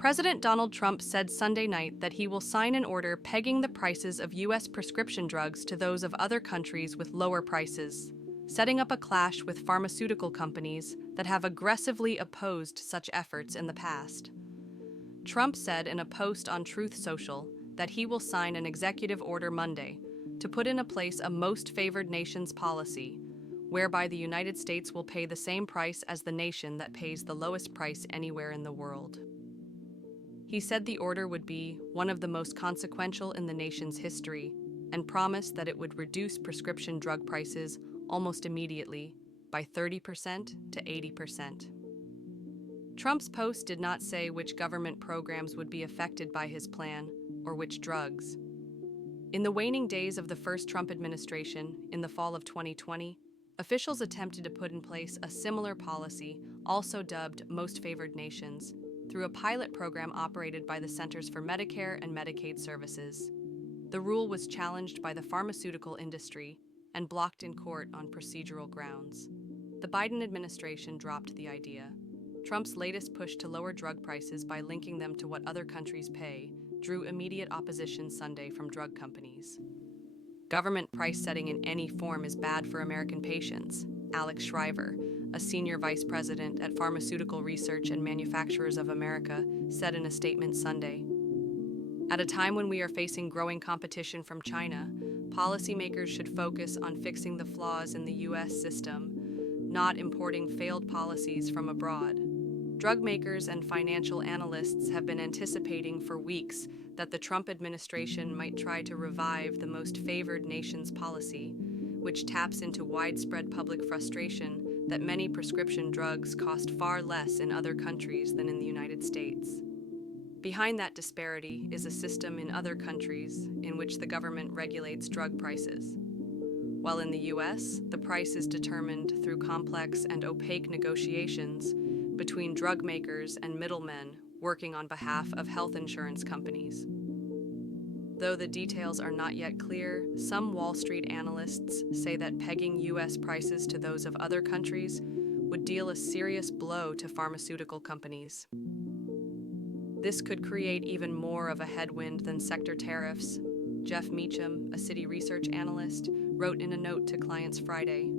President Donald Trump said Sunday night that he will sign an order pegging the prices of U.S. prescription drugs to those of other countries with lower prices, setting up a clash with pharmaceutical companies that have aggressively opposed such efforts in the past. Trump said in a post on Truth Social that he will sign an executive order Monday to put in place a most favored nations policy, whereby the United States will pay the same price as the nation that pays the lowest price anywhere in the world. He said the order would be one of the most consequential in the nation's history and promised that it would reduce prescription drug prices almost immediately by 30% to 80%. Trump's post did not say which government programs would be affected by his plan or which drugs. In the waning days of the first Trump administration, in the fall of 2020, officials attempted to put in place a similar policy, also dubbed Most Favored Nations, through a pilot program operated by the Centers for Medicare and Medicaid Services. The rule was challenged by the pharmaceutical industry and blocked in court on procedural grounds. The Biden administration dropped the idea. Trump's latest push to lower drug prices by linking them to what other countries pay drew immediate opposition Sunday from drug companies. Government price setting in any form is bad for American patients, Alex Shriver, a senior vice president at Pharmaceutical Research and Manufacturers of America, said in a statement Sunday. At a time when we are facing growing competition from China, policymakers should focus on fixing the flaws in the U.S. system, not importing failed policies from abroad. Drug makers and financial analysts have been anticipating for weeks that the Trump administration might try to revive the Most Favored Nations policy, which taps into widespread public frustration that many prescription drugs cost far less in other countries than in the United States. Behind that disparity is a system in other countries in which the government regulates drug prices. While in the U.S., the price is determined through complex and opaque negotiations between drug makers and middlemen working on behalf of health insurance companies. Though the details are not yet clear, some Wall Street analysts say that pegging U.S. prices to those of other countries would deal a serious blow to pharmaceutical companies. This could create even more of a headwind than sector tariffs, Jeff Meacham, a Citi research analyst, wrote in a note to clients Friday.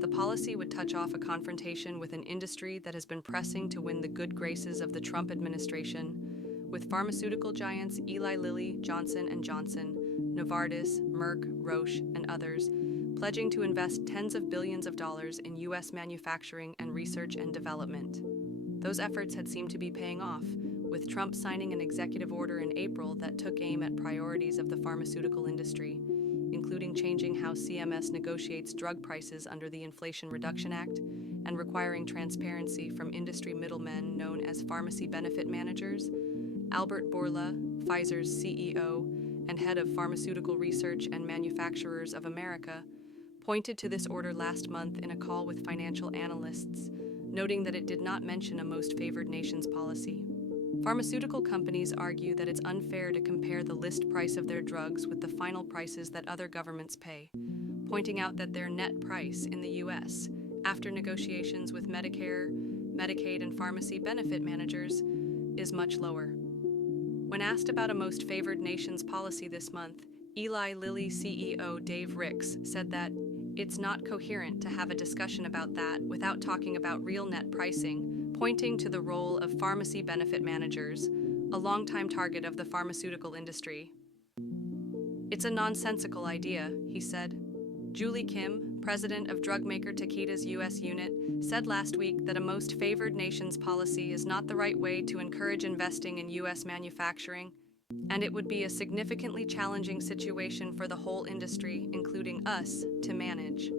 The policy would touch off a confrontation with an industry that has been pressing to win the good graces of the Trump administration, with pharmaceutical giants Eli Lilly, Johnson & Johnson, Novartis, Merck, Roche, and others pledging to invest tens of billions of dollars in U.S. manufacturing and research and development. Those efforts had seemed to be paying off, with Trump signing an executive order in April that took aim at priorities of the pharmaceutical industry, including changing how CMS negotiates drug prices under the Inflation Reduction Act and requiring transparency from industry middlemen known as pharmacy benefit managers. Albert Bourla, Pfizer's CEO and head of Pharmaceutical Research and Manufacturers of America, pointed to this order last month in a call with financial analysts, noting that it did not mention a most favored nations policy. Pharmaceutical companies argue that it's unfair to compare the list price of their drugs with the final prices that other governments pay, pointing out that their net price in the U.S., after negotiations with Medicare, Medicaid, and pharmacy benefit managers, is much lower. When asked about a most favored nations policy this month, Eli Lilly CEO Dave Ricks said that it's not coherent to have a discussion about that without talking about real net pricing, pointing to the role of pharmacy benefit managers, a longtime target of the pharmaceutical industry. It's a nonsensical idea, he said. Julie Kim, president of drug maker Takeda's U.S. unit, said last week that a most favored nations policy is not the right way to encourage investing in U.S. manufacturing, and it would be a significantly challenging situation for the whole industry, including us, to manage.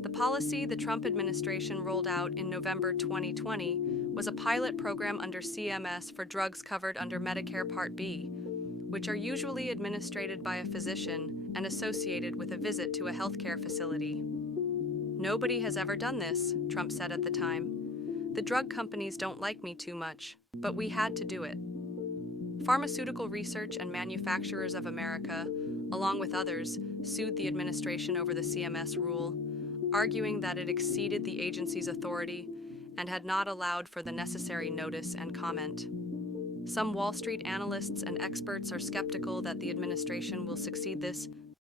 The policy the Trump administration rolled out in November 2020 was a pilot program under CMS for drugs covered under Medicare Part B, which are usually administered by a physician and associated with a visit to a healthcare facility. Nobody has ever done this, Trump said at the time. The drug companies don't like me too much, but we had to do it. Pharmaceutical Research and Manufacturers of America, along with others, sued the administration over the CMS rule, arguing that it exceeded the agency's authority and had not allowed for the necessary notice and comment. Some Wall Street analysts and experts are skeptical that the administration will succeed this,